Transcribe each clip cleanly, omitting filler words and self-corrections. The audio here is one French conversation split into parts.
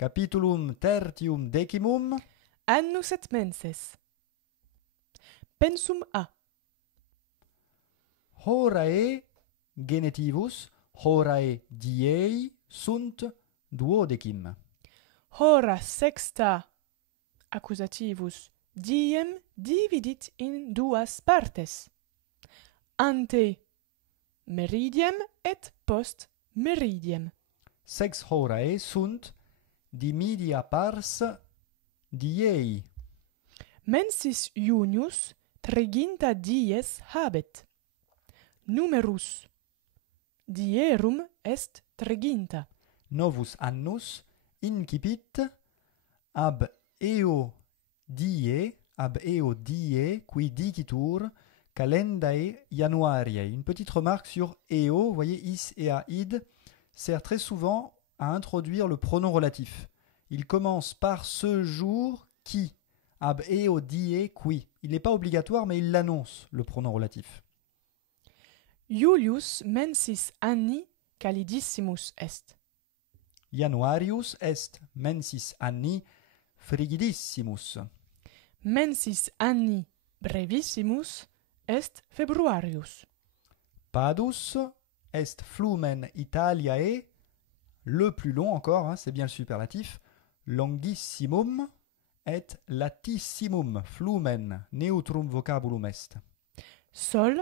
Capitulum tertium decimum. Annus et menses. Pensum A. Horae genetivus, horae diei sunt duodecim. Hora sexta accusativus diem dividit in duas partes. Ante meridiem et post meridiem. Sex horae sunt dimidia pars diei. Mensis Junius triginta dies habet. Numerus dierum est triginta. Novus annus incipit ab eo die qui dicitur calendae januariae. Une petite remarque sur eo, vous voyez is et a id, sert très souvent à introduire le pronom relatif. Il commence par ce jour qui, ab eo die qui. Il n'est pas obligatoire, mais il l'annonce, le pronom relatif. Julius mensis anni calidissimus est. Januarius est mensis anni frigidissimus. Mensis anni brevissimus est februarius. Padus est flumen Italiae, le plus long encore, hein, c'est bien le superlatif, longissimum et latissimum flumen neutrum vocabulum est. Sol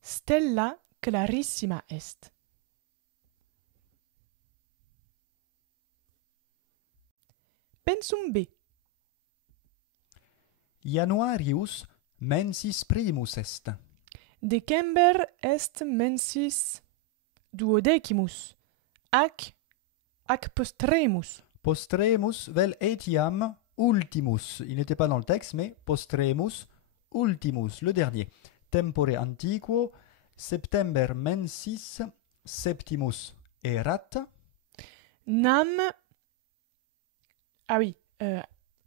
stella clarissima est. Pensum B. Januarius mensis primus est. December est mensis duodecimus. Ac postremus. Postremus vel etiam ultimus. Il n'était pas dans le texte, mais postremus ultimus, le dernier. Tempore antiquo, september mensis septimus erat. Nam. Ah oui.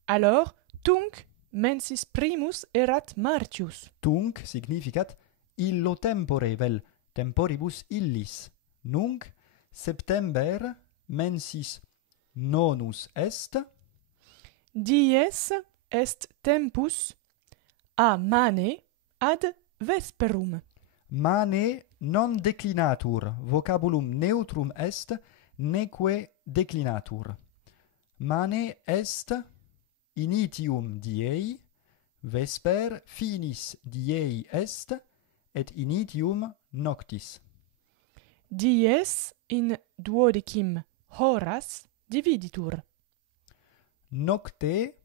Alors, tunc mensis primus erat Martius. Tunc significat illo tempore vel temporibus illis. Nunc september mensis nonus est. Dies est tempus a mane ad vesperum. Mane non declinatur, vocabulum neutrum est, neque declinatur. Mane est initium diei, vesper finis diei est, et initium noctis. Dies in duodecim horas dividitur. Nocte,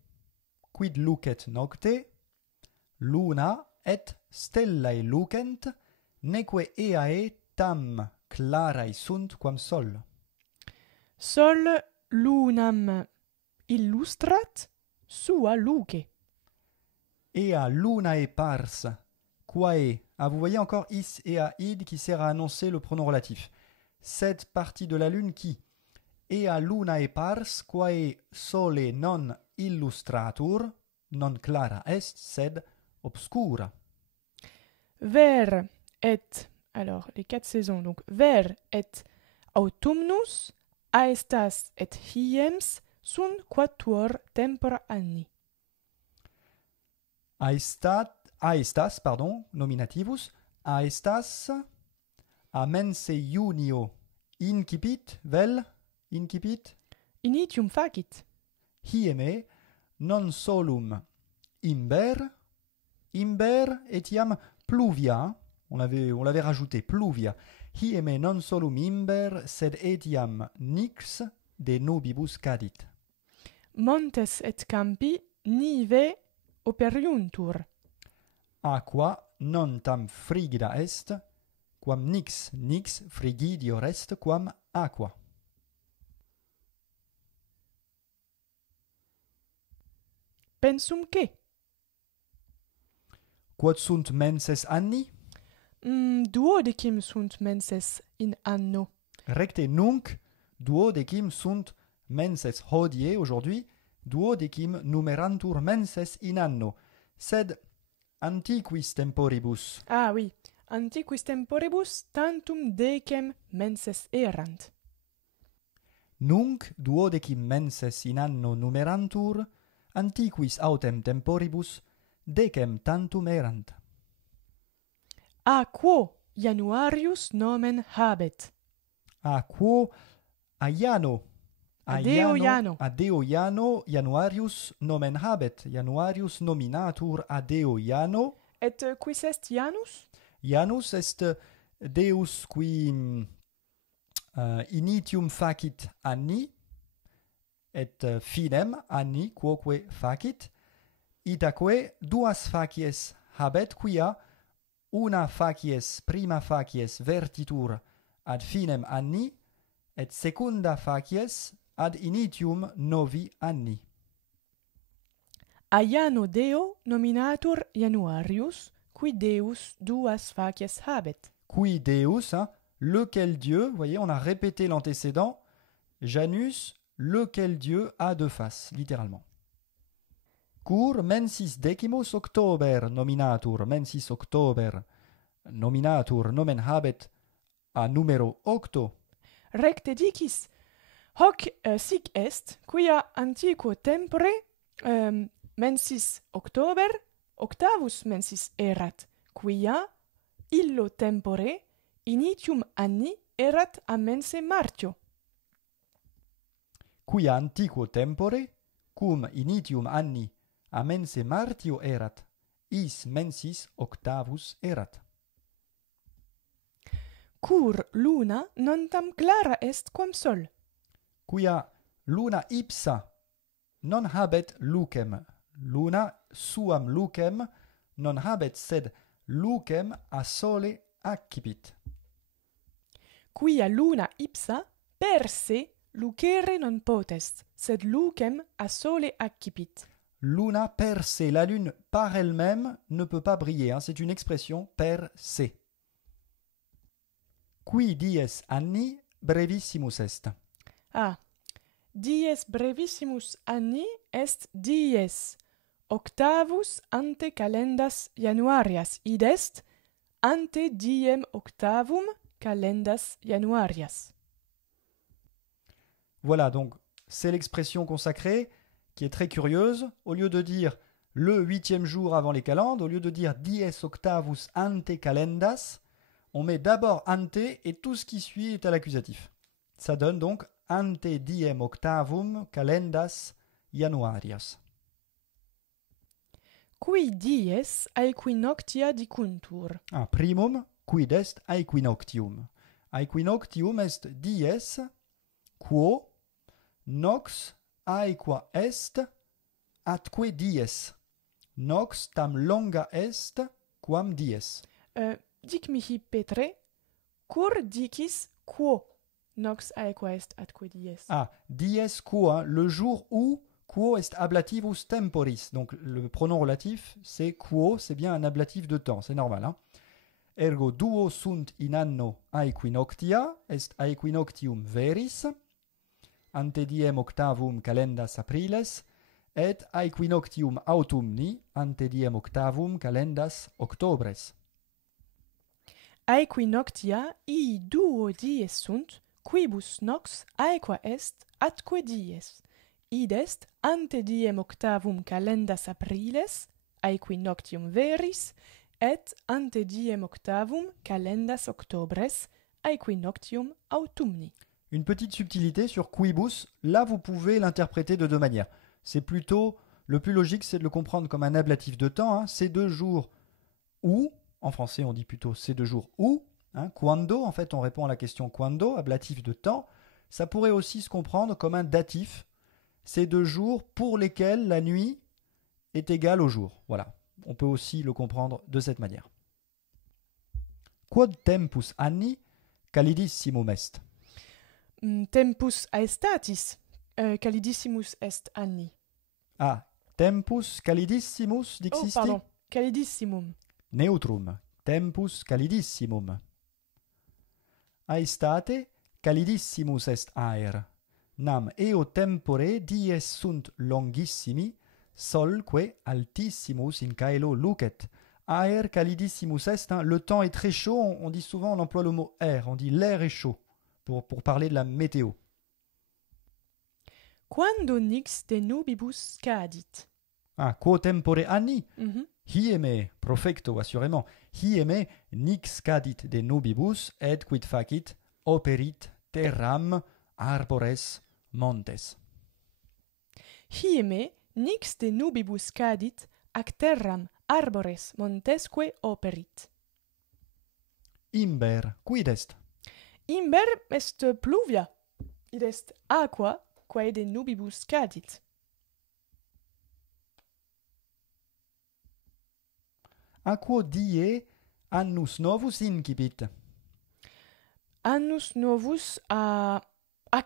quid lucet nocte, luna et stellae lucent, neque eae tam clarae sunt quam sol. Sol lunam illustrat sua luce. Ea lunae pars, quae. Ah, vous voyez encore is et a id qui sert à annoncer le pronom relatif. Cette partie de la lune qui. Ea lunae pars, quae sole non illustratur, non clara est, sed obscura. Ver et, alors les quatre saisons, donc ver et autumnus, aestas et hiems sunt quatuor tempora anni. Aestas, nominativus, aestas, a mense junio, incipit, vel, incipit, Initium facit. hieme, non solum imber etiam pluvia, on l'avait rajouté, pluvia, hieme non solum imber, sed etiam nix de nubibus cadit. Montes et campi nive operiuntur. Aqua non tam frigida est, quam nix frigidior est, quam aqua. Pensum que. Quod sunt menses anni? Duodecim sunt menses in anno. Recte nunc duodecim sunt menses hodie, aujourd'hui, duodecim numerantur menses in anno. Sed antiquis temporibus. Ah oui, antiquis temporibus tantum decem menses erant. Nunc duodecim menses in anno numerantur, antiquis autem temporibus, decem tantum erant. A quo Januarius nomen habet? A quo a Iano, Adeo Iano. Adeo Iano, Januarius nomen habet. Januarius nominatur Adeo Iano. Et quis est Janus? Janus est Deus qui initium facit anni, et finem anni quoque facit, itaque duas facies habet, quia una facies prima facies vertitur ad finem anni, et secunda facies ad initium novi anni. A Iano Deo nominatur Januarius, qui Deus duas facies habet. Qui Deus, hein, lequel Dieu, vous voyez, on a répété l'antécédent, Janus, lequel Dieu a deux faces, littéralement. Cur mensis decimus october nominatur, mensis october nominatur nomen habet a numero octo. Recte dicis, hoc sic est, quia antiquo tempore mensis october octavus mensis erat, quia illo tempore initium anni erat a mense martio. Quia antiquo tempore, cum initium anni a mense martio erat, is mensis octavus erat. Cur luna non tam clara est quam sol. Quia luna ipsa non habet lucem. Luna suam lucem non habet, sed lucem a sole accipit. Quia luna ipsa per se lucere non potest, sed lucem a sole accipit. Luna per se, la lune par elle-même ne peut pas briller, hein, c'est une expression per se. Qui dies anni brevissimus est. Ah, dies brevissimus anni est dies octavus ante calendas Januarias, id est ante diem octavum calendas Januarias. Voilà, donc c'est l'expression consacrée qui est très curieuse. Au lieu de dire le 8e jour avant les calendes, au lieu de dire dies octavus ante calendas, on met d'abord ante et tout ce qui suit est à l'accusatif. Ça donne donc ante diem octavum calendas Januarias. Qui dies aequinoctia dicuntur. Ah, primum quid est aequinoctium. Aequinoctium est dies quo nox aequa est atque dies. Nox tam longa est quam dies. Dic mihi Petre, cur dicis quo nox aequa est atque dies. Ah, dies quo, hein, le jour où, quo est ablativus temporis. Donc le pronom relatif, c'est quo, c'est bien un ablatif de temps, c'est normal. Hein. Ergo duo sunt in anno aequinoctia, est aequinoctium veris, ante diem octavum calendas apriles, et aequinoctium autumni, ante diem octavum calendas octobres. Aequinoctia ii duo dies sunt, quibus nox aequa est atque dies. Id est ante diem octavum calendas apriles, aequinoctium veris, et ante diem octavum calendas octobres, aequinoctium autumni. Une petite subtilité sur quibus, là vous pouvez l'interpréter de deux manières. C'est plutôt, le plus logique c'est de le comprendre comme un ablatif de temps, hein, ces 2 jours où, en français on dit plutôt ces 2 jours où, hein, quando, en fait on répond à la question quando, ablatif de temps, ça pourrait aussi se comprendre comme un datif, ces 2 jours pour lesquels la nuit est égale au jour. Voilà, on peut aussi le comprendre de cette manière. Quod tempus anni calidissimum est. Tempus aestatis calidissimus est anni. Ah, tempus calidissimus Oh, dixisti? pardon, calidissimum. Neutrum, tempus calidissimum. Aestate calidissimus est aer. Nam eo tempore dies sunt longissimi, solque altissimus in caelo lucet. Aer calidissimus est, hein, le temps est très chaud, on dit souvent, on emploie le mot air, on dit l'air est chaud pour parler de la météo. Quando nix de nubibus cadit. Ah, quo tempore anni? Mhm. Hieme, profecto, assurément. Hieme nix cadit de nubibus, et quid facit, operit terram arbores montes. Hieme nix de nubibus cadit, ac terram arbores montesque operit. Imber, quid est? Imber est pluvia, id est aqua quae de nubibus cadit. A quo die annus novus incipit? Annus novus a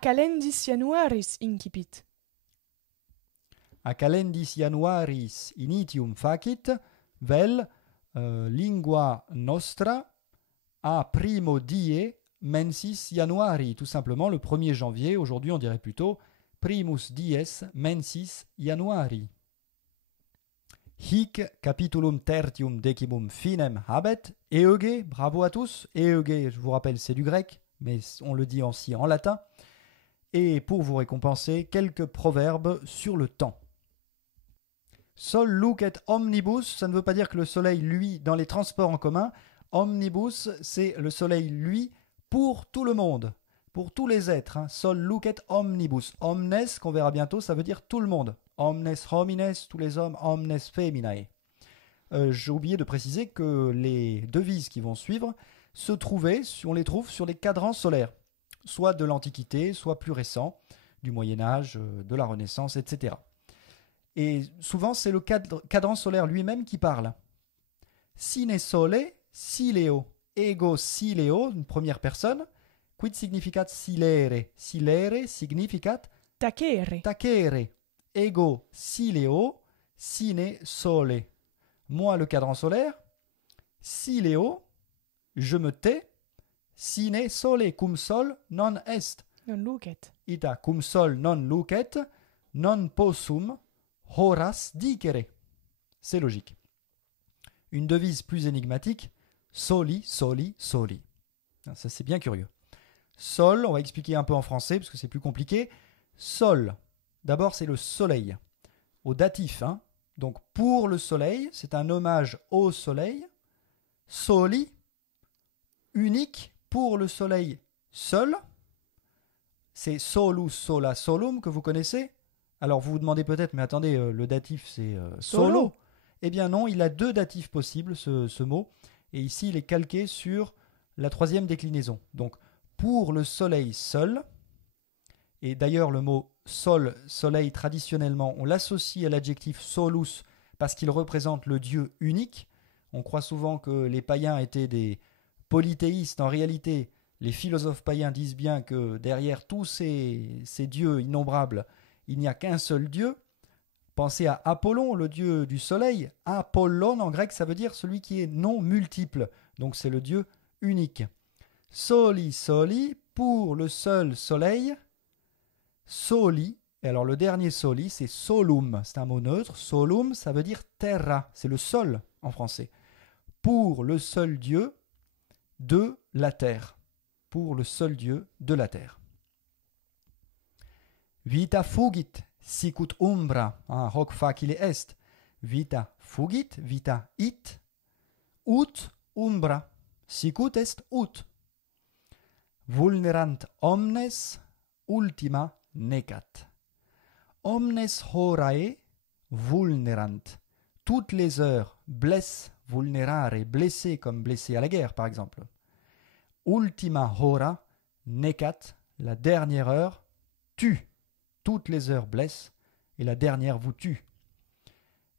calendis januaris incipit. A calendis januaris initium facit, vel lingua nostra a primo die mensis januari. Tout simplement, le 1er janvier, aujourd'hui on dirait plutôt primus dies mensis januari. Hic capitulum tertium decimum finem habet. Euge, bravo à tous. Euge, je vous rappelle, c'est du grec, mais on le dit aussi en latin. Et pour vous récompenser, quelques proverbes sur le temps. Sol lucet omnibus, ça ne veut pas dire que le soleil luit dans les transports en commun. Omnibus, c'est le soleil luit pour tout le monde, pour tous les êtres. Sol lucet omnibus. Omnes, qu'on verra bientôt, ça veut dire tout le monde. Omnes homines, tous les hommes, omnes feminae. J'ai oublié de préciser que les devises qui vont suivre se trouvaient, on les trouve sur les cadrans solaires, soit de l'Antiquité, soit plus récents, du Moyen-Âge, de la Renaissance, etc. Et souvent, c'est le cadran solaire lui-même qui parle. Sine sole, sileo. Ego sileo, une première personne. Quid significat silere? Silere significat Tacere. tacere. Ego sileo, sine sole. Moi, le cadran solaire. Sileo, je me tais. Sine sole, cum sol non est. Non lucet. Ita cum sol non lucet, non possum horas dicere. C'est logique. Une devise plus énigmatique, soli, soli, soli. Ça, c'est bien curieux. Sol, on va expliquer un peu en français parce que c'est plus compliqué. Sol, d'abord, c'est le soleil. Au datif, hein. Donc, pour le soleil, c'est un hommage au soleil. Soli, unique, pour le soleil seul. C'est solus, sola, solum que vous connaissez. Alors, vous vous demandez peut-être, mais attendez, le datif, c'est solo. Eh bien non, il a deux datifs possibles, ce mot. Et ici, il est calqué sur la troisième déclinaison. Donc, pour le soleil seul, et d'ailleurs le mot sol, soleil, traditionnellement, on l'associe à l'adjectif solus parce qu'il représente le Dieu unique. On croit souvent que les païens étaient des polythéistes. En réalité, les philosophes païens disent bien que derrière tous ces dieux innombrables, il n'y a qu'un seul Dieu. Pensez à Apollon, le dieu du soleil. Apollon, en grec, ça veut dire celui qui est non multiple. Donc c'est le Dieu unique. Soli, soli, pour le seul soleil. Soli, et alors le dernier soli, c'est solum. C'est un mot neutre. Solum, ça veut dire terra. C'est le sol en français. Pour le seul Dieu de la terre. Pour le seul Dieu de la terre. Vita fugit, sicut umbra, hoc facile est. Vita fugit, vita it, ut umbra, sicut est ut. Vulnerant omnes, ultima necat. Omnes horae vulnerant. Toutes les heures blessent, vulnerare, blesser comme blesser à la guerre par exemple. Ultima hora necat, la dernière heure, tue. Toutes les heures blessent et la dernière vous tue.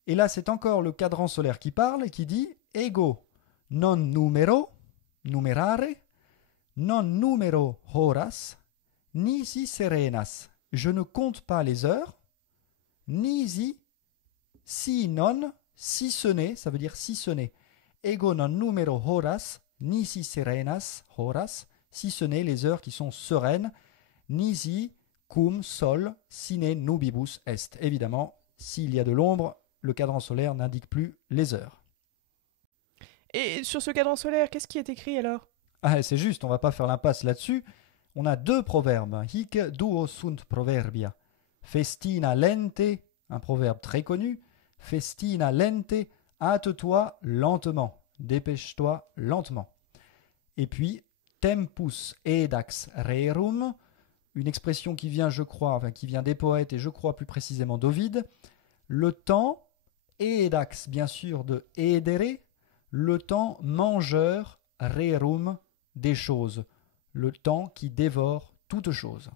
Et là, c'est encore le cadran solaire qui parle et qui dit ego non numero, numerare, non numero horas, nisi serenas. Je ne compte pas les heures, nisi, si non, si ce n'est, ça veut dire si ce n'est. Ego non numero horas, nisi serenas, horas, si ce n'est les heures qui sont sereines, nisi cum sol sine nubibus est. Évidemment, s'il y a de l'ombre, le cadran solaire n'indique plus les heures. Et sur ce cadran solaire, qu'est-ce qui est écrit alors? Ah, c'est juste, on va pas faire l'impasse là-dessus. On a deux proverbes. Hic duo sunt proverbia. Festina lente, un proverbe très connu. Festina lente, hâte-toi lentement, dépêche-toi lentement. Et puis, tempus edax rerum, une expression qui vient, je crois, qui vient des poètes et je crois plus précisément d'Ovide. Le temps, edax bien sûr de edere, le temps mangeur rerum des choses, le temps qui dévore toute chose.